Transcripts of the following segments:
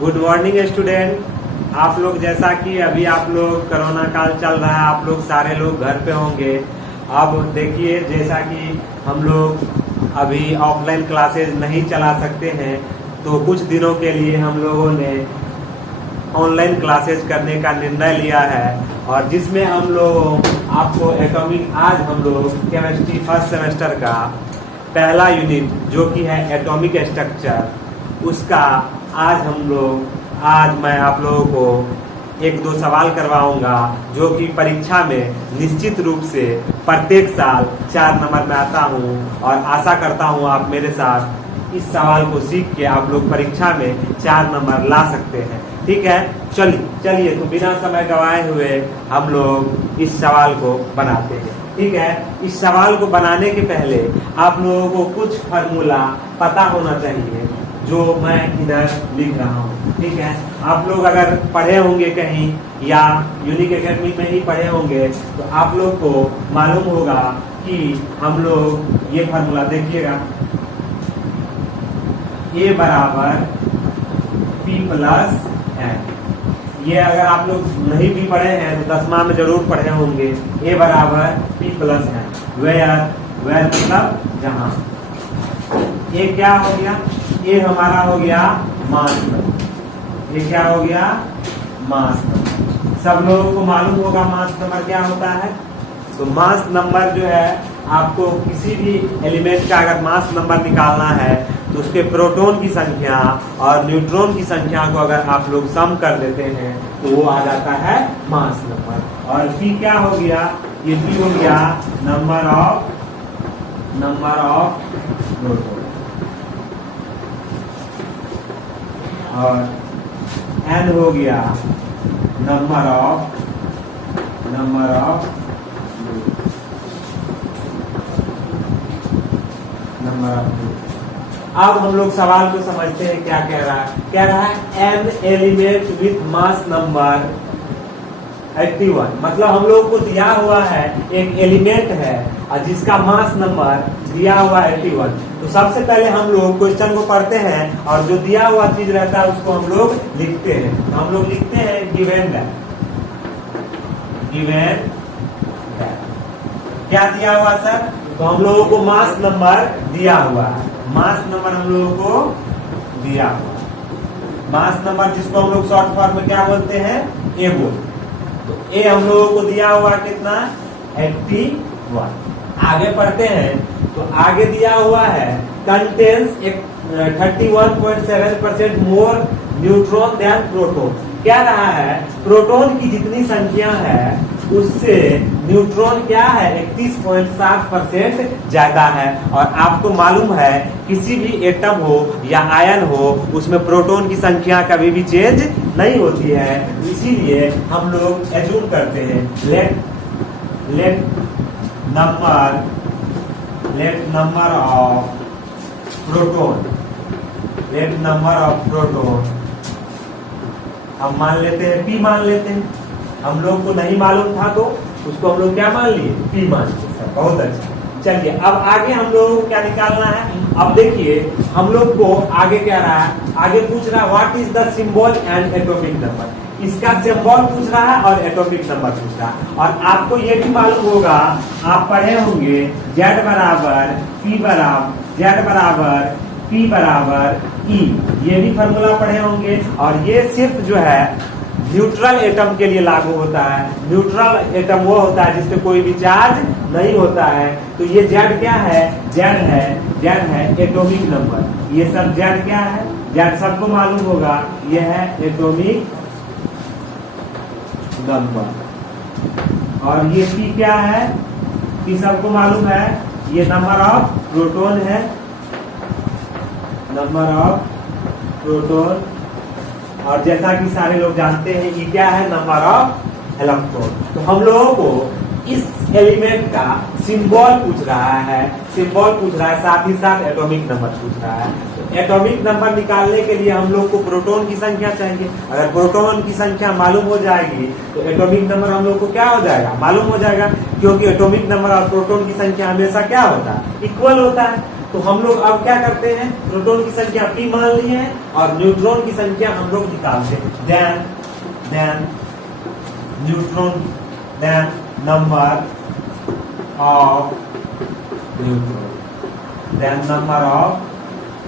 Good morning student. आप लोग जैसा कि अभी आप लोग कोरोना काल चल रहा है, आप लोग सारे लोग घर पे होंगे। अब देखिए जैसा कि हम लोग अभी ऑफलाइन क्लासेस नहीं चला सकते हैं, तो कुछ दिनों के लिए हम लोगों ने ऑनलाइन क्लासेस करने का निर्णय लिया है। और जिसमें हम लोग आपको एटॉमिक, आज हम लोग केमिस्ट्री फर्स्ट सेमेस्टर का पहला यूनिट जो कि है एटॉमिक स्ट्रक्चर, उसका आज मैं आप लोगों को एक दो सवाल करवाऊंगा जो कि परीक्षा में निश्चित रूप से प्रत्येक साल 4 नंबर में आता हूं। और आशा करता हूं आप मेरे साथ इस सवाल को सीख के आप लोग परीक्षा में 4 नंबर ला सकते हैं। ठीक है, चलिए तो बिना समय गवाए हुए हम लोग इस सवाल को बनाते हैं। ठीक है, इस सवाल को बनाने के पहले आप लोगों को कुछ फार्मूला पता होना चाहिए जो मैं इधर लिख रहा हूँ। ठीक है, आप लोग अगर पढ़े होंगे कहीं या यूनिक एकेडमी में ही पढ़े होंगे तो आप लोग को मालूम होगा कि हम लोग ये फार्मूला देखिएगा, A बराबर P प्लस N। ये अगर आप लोग नहीं भी पढ़े हैं तो 10वां में जरूर पढ़े होंगे। A बराबर P प्लस N, वेयर मतलब जहां। ये क्या हो गया? ये हमारा हो गया मास नंबर। ये क्या हो गया? Mass number. सब लोगों को मालूम होगा मास नंबर क्या होता है। तो मास नंबर जो है, आपको किसी भी एलिमेंट का अगर मास नंबर निकालना है तो उसके प्रोटॉन की संख्या और न्यूट्रॉन की संख्या को अगर आप लोग सम कर देते हैं तो वो आ जाता है मास नंबर। और P क्या हो गया? ये P हो गया नंबर ऑफ प्रोटॉन। और N हो गया नंबर ऑफ अब हम लोग सवाल को समझते हैं। क्या कह रहा है? कह रहा है N element with mass number 81। मतलब हम लोग को दिया हुआ है एक एलिमेंट है और जिसका मास नंबर दिया हुआ 81। तो सबसे पहले हम लोग क्वेश्चन को पढ़ते हैं और जो दिया हुआ चीज रहता है उसको हम लोग लिखते हैं। तो हम लोग लिखते हैं गिवन दैट। क्या दिया हुआ सर? तो हम लोगों को मास नंबर दिया हुआ है। मास नंबर हम लोगों को दिया हुआ। मास नंबर जिसको हम लोग शॉर्ट फॉर्म में क्या बोलते हैं? ए बोलते हैं। तो ए हम लोगों को दिया हुआ कितना? 81। आगे पढ़ते हैं तो आगे दिया हुआ है कंटेन्स 31.7% मोर न्यूट्रॉन देन प्रोटॉन। क्या रहा है? प्रोटॉन की जितनी संख्या है उससे न्यूट्रॉन क्या है? 31.7% ज्यादा है। और आपको मालूम है किसी भी एटम हो या आयन हो उसमें प्रोटॉन की संख्या कभी भी चेंज नहीं होती है। इसीलिए हम लोग एज्यूम करते हैं लेट नंबर ऑफ प्रोटॉन हम मान लेते हैं P मान लेते हैं। हम लोग को नहीं मालूम था तो उसको हम लोग क्या मान लिए? P मान लिए। बहुत अच्छा। चलिए अब आगे हम लोगों को क्या निकालना है? अब देखिए हम लोग को आगे क्या रहा है? आगे पूछ रहा है what is the symbol and atomic number. इसका सिंबल पूछ रहा है और एटॉमिक नंबर पूछ रहा है। और आपको ये भी मालूम होगा, आप पढ़े होंगे Z बराबर P बराबर E। ये भी फॉर्मूला पढ़े होंगे। और ये सिर्फ जो है न्यूट्रल एटम के लिए लागू होता है। न्यूट्रल एटम वो होता है जिसपे कोई भी चार्ज नहीं होता है। तो ये Z क्या है? Z है एटॉमिक नंबर। ये सब Z क्या है? Z सबको मालूम होगा, ये है एटॉमिक नंबर। और ये P क्या है? P सबको मालूम है, ये नंबर ऑफ प्रोटॉन है। और जैसा कि सारे लोग जानते हैं ये क्या है? Number of electron. तो हम लोगों को इस एलिमेंट का सिंबल पूछ रहा है, साथ ही साथ एटॉमिक नंबर पूछ रहा है। तो एटॉमिक नंबर निकालने के लिए हम लोग को प्रोटॉन की संख्या चाहिए। अगर प्रोटॉन की संख्या मालूम हो जाएगी तो एटॉमिक नंबर हम लोग को क्या हो जाएगा? मालूम हो जाएगा। क्योंकि एटॉमिक नंबर और प्रोटॉन की संख्या हमेशा क्या होता है? इक्वल होता है। तो हम लोग अब क्या करते हैं, प्रोटॉन की संख्या p मान ली है और न्यूट्रॉन की संख्या हम लोग निकालते हैं। Then neutron, then number of neutron, then number of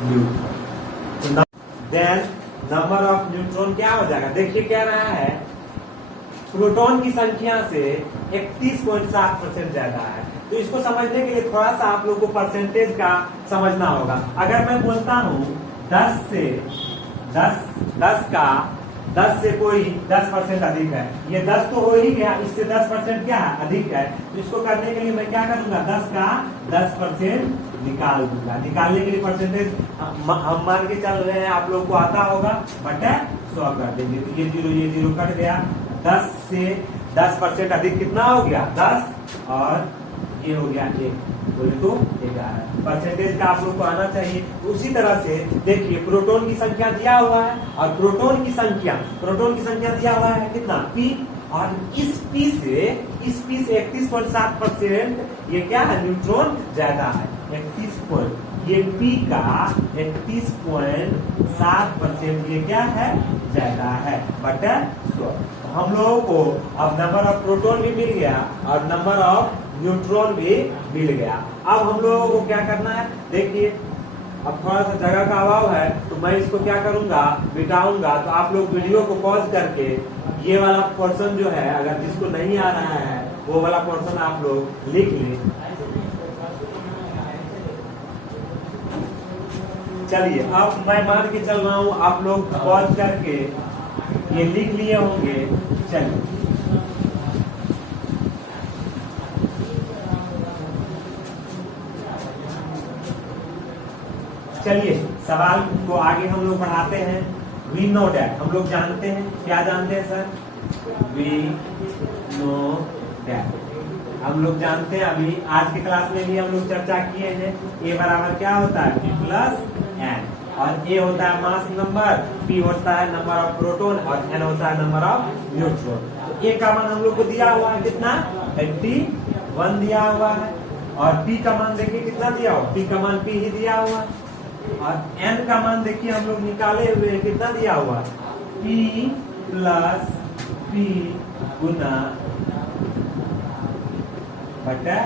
neutron, then number of neutron क्या हो जाएगा, देखिए क्या रहा है, प्रोटॉन की संख्या से 31.7% ज्यादा है। तो इसको समझने के लिए थोड़ा सा आप लोग को परसेंटेज का समझना होगा। अगर मैं बोलता हूं 10 से 10 से कोई 10% अधिक है, ये 10 तो हो ही गया, इससे 10% क्या है, अधिक है। तो इसको करने के लिए मैं क्या करूंगा, 10 का 10% निकाल दूंगा। निकालने के लिए परसेंटेज हम मान के चल रहे हैं, आप लोग को आता होगा, बटा 100 कर देंगे। तो ये जीरो कट गया। 10 से 10% अधिक कितना हो गया, 10, और ये हो गया 1, बोले तो 11। परसेंटेज का आप लोग को आना चाहिए। उसी तरह से देखिए प्रोटॉन की संख्या दिया हुआ है और प्रोटॉन की संख्या दिया हुआ है कितना, p, और इस p से 31.7% ये क्या है, न्यूट्रॉन ज्यादा है। 31 ये p का 31.7% ये क्या है, ज्यादा है, बटा 100। हम लोगों को अब नंबर ऑफ प्रोटॉन भी मिल गया और नंबर ऑफ न्यूट्रॉन भी मिल गया। अब हम लोगों को क्या करना है, देखिए अब थोड़ा सा जगह का अभाव है तो मैं इसको क्या करूंगा, बिठाऊंगा। तो आप लोग वीडियो को पॉज करके ये वाला पोर्शन जो है, अगर जिसको नहीं आ रहा है वो वाला पोर्शन आप लोग लिख लें। चलिए अब मैं मान के चल रहा हूँ, आप लोग पॉज करके ये लिख लिए होंगे। चलिए सवाल को आगे हम लोग बढ़ाते हैं। वी नो डैट, हम लोग जानते हैं, क्या जानते हैं सर, वी नो डैट हम लोग जानते हैं। अभी आज के क्लास में भी हम लोग चर्चा किए हैं। ए बराबर क्या होता है, p प्लस एन, और ए होता है मास नंबर, p होता है नंबर ऑफ प्रोटॉन और n होता है नंबर ऑफ न्यूट्रॉन। तो ए का मान हम लोग को दिया हुआ है कितना, 81 दिया हुआ है, और p का मान देखिए कितना दिया हुआ, p का मान p ही दिया हुआ है, और n का मान देखिए हम लोग निकाले हुए कितना दिया हुआ, p प्लस p गुना बटा।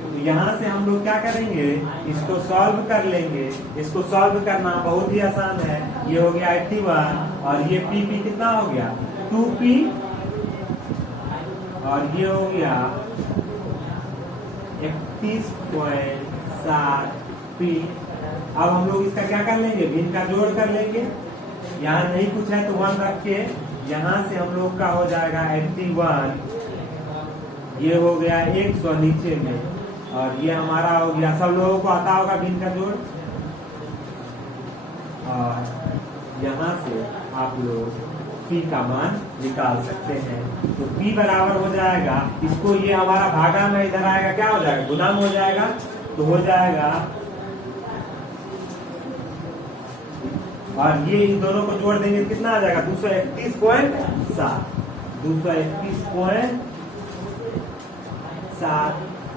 तो यहाँ से हम लोग क्या करेंगे, इसको सॉल्व कर लेंगे। इसको सॉल्व करना बहुत ही आसान है। ये हो गया 81 और ये p कितना हो गया, 2p, और ये हो गया 31.7p। अब हम लोग इसका क्या कर लेंगे, भिन्न का जोड़ कर लेंगे। यहाँ नहीं कुछ है तो 1 रख के यहाँ से हम लोग का हो जाएगा 81, ये हो गया 100 नीचे में, और ये हमारा हो गया, सब लोगों को आता होगा भिन्न का जोड़, और यहाँ से आप लोग p का मान निकाल सकते हैं। तो p बराबर हो जाएगा, इसको ये हमारा भागा में इधर आएगा, क्या हो जाएगा, गुना में हो जाएगा। तो हो जाएगा, और ये इन दोनों को जोड़ देंगे कितना आ जाएगा, 231.7, 231.7,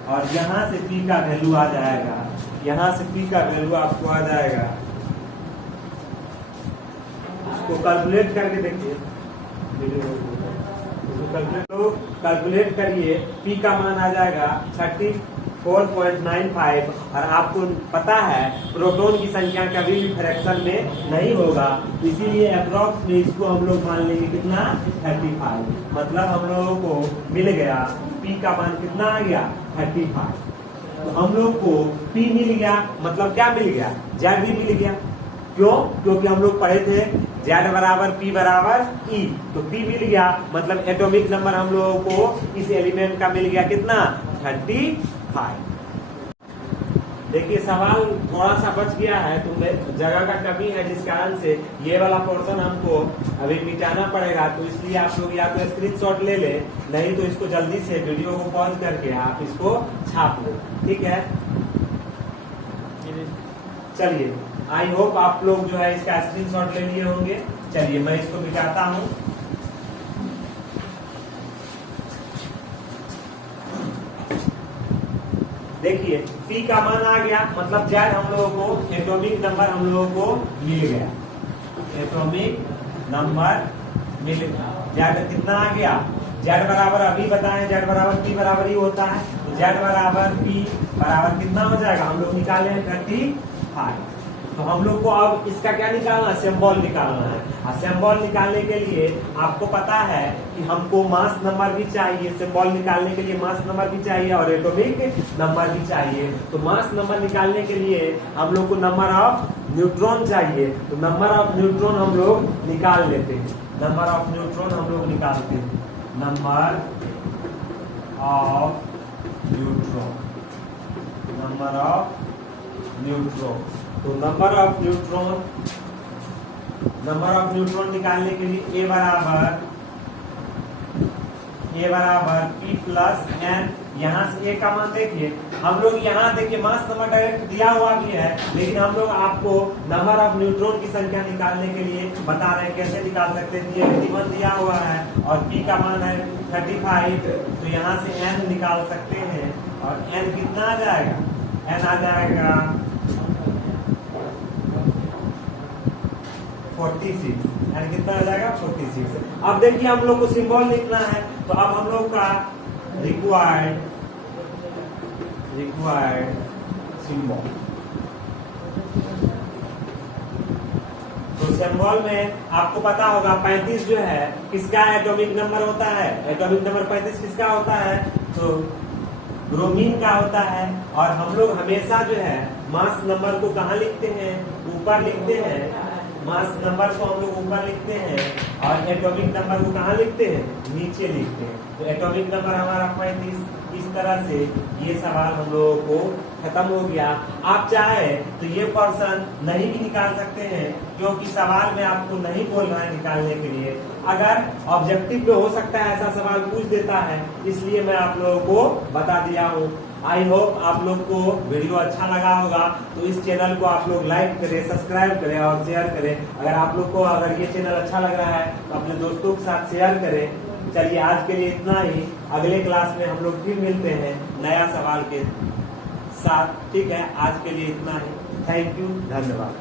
और यहाँ से p का वैल्यू आ जाएगा, यहाँ से p का वैल्यू आपको आ जाएगा, इसको कैलकुलेट करके देखिए, कैलकुलेट करिए, p का मान आ जाएगा 34.95, और आपको पता है प्रोटॉन की संख्या कभी भी फ्रैक्शन में नहीं होगा, इसीलिए अप्रॉक्स में इसको हम लोग मान लेंगे कितना, 35। मतलब हम लोगों को मिल गया p का मान कितना आ गया, 35। तो हम लोग को p मिल गया, मतलब क्या मिल गया, z भी मिल गया। क्यों, क्योंकि हम लोग पढ़े थे z बराबर p बराबर e, तो p मिल गया, मतलब एटॉमिक नंबर हम लोगों को इस एलिमेंट का मिल गया कितना, 35। देखिए सवाल थोड़ा सा बच गया है, तो जगह का कमी है, जिस कारण से ये वाला पोर्शन हमको अभी मिटाना पड़ेगा। तो इसलिए आप लोग या तो स्क्रीनशॉट ले ले, नहीं तो इसको जल्दी से वीडियो को पॉज करके आप इसको छाप लो, ठीक है। चलिए आई होप आप लोग जो है इसका स्क्रीनशॉट ले लिए होंगे। चलिए मैं इसको मिटाता हूँ। देखिए पी का मान आ गया, मतलब जेड हम लोगों को एटॉमिक नंबर हम लोगों को मिल गया, एटॉमिक नंबर मिल गया। जेड कितना आ गया, जेड बराबर अभी बताएं जेड बराबर पी बराबर ही होता है, तो जेड बराबर पी बराबर कितना हो जाएगा, हम लोग निकाले हैं 35। तो हम लोग को अब इसका क्या निकालना है, सिंबल निकालना है। और सिंबल निकालने के लिए आपको पता है कि हमको मास नंबर भी चाहिए, सिंबल निकालने के लिए मास नंबर भी चाहिए और एटॉमिक नंबर भी चाहिए। तो मास नंबर निकालने के लिए हम लोग को नंबर ऑफ न्यूट्रॉन चाहिए, तो नंबर ऑफ न्यूट्रॉन हम लोग निकाल लेते हैं, नंबर ऑफ न्यूट्रॉन हम लोग निकालते हैं, number of neutron, number of neutron. तो नंबर ऑफ न्यूट्रॉन निकालने के लिए ए बराबर पी प्लस एन, यहाँ से ए का मान देखिए, हम लोग यहाँ देखिए मास नंबर डायरेक्ट दिया हुआ भी है, लेकिन हम लोग आपको नंबर ऑफ न्यूट्रॉन की संख्या निकालने के लिए बता रहे हैं कैसे निकाल सकते हैं। ये 81 दिया हुआ है और पी का मान है 35, तो यहाँ से एन निकाल सकते हैं और एन कितना आ जाएगा, एन आ जाएगा 46, एन कितना आ जाएगा 46। अब देखिए हम लोग को सिंबल लिखना है, तो अब हम लोग का रिक्वायर्ड सिंबल, तो सिंबल में आपको पता होगा 35 जो है किसका एटॉमिक नंबर होता है, एटॉमिक नंबर 35 किसका होता है, तो ब्रोमीन का होता है। और हम लोग हमेशा जो है मास नंबर को कहाँ लिखते हैं, ऊपर लिखते हैं, मास नंबर को हम लोग ऊपर लिखते हैं और एटॉमिक नंबर को कहाँ लिखते हैं, नीचे लिखते हैं। तो एटॉमिक नंबर हमारा 35। इस तरह से ये सवाल हम लोगों को खत्म हो गया। आप चाहे तो ये पर्सन नहीं भी निकाल सकते हैं, क्योंकि सवाल में आपको नहीं बोल रहा है निकालने के लिए। अगर ऑब्जेक्टिव में हो सकता है ऐसा सवाल पूछ देता है, इसलिए मैं आप लोगों को बता दिया हूँ। आई होप आप लोग को वीडियो अच्छा लगा होगा, तो इस चैनल को आप लोग लाइक करें, सब्सक्राइब करें और शेयर करें। अगर आप लोग को अगर ये चैनल अच्छा लग रहा है तो अपने दोस्तों के साथ शेयर करें। चलिए आज के लिए इतना ही, अगले क्लास में हम लोग फिर मिलते हैं नया सवाल के साथ, ठीक है। आज के लिए इतना ही, थैंक यू, धन्यवाद।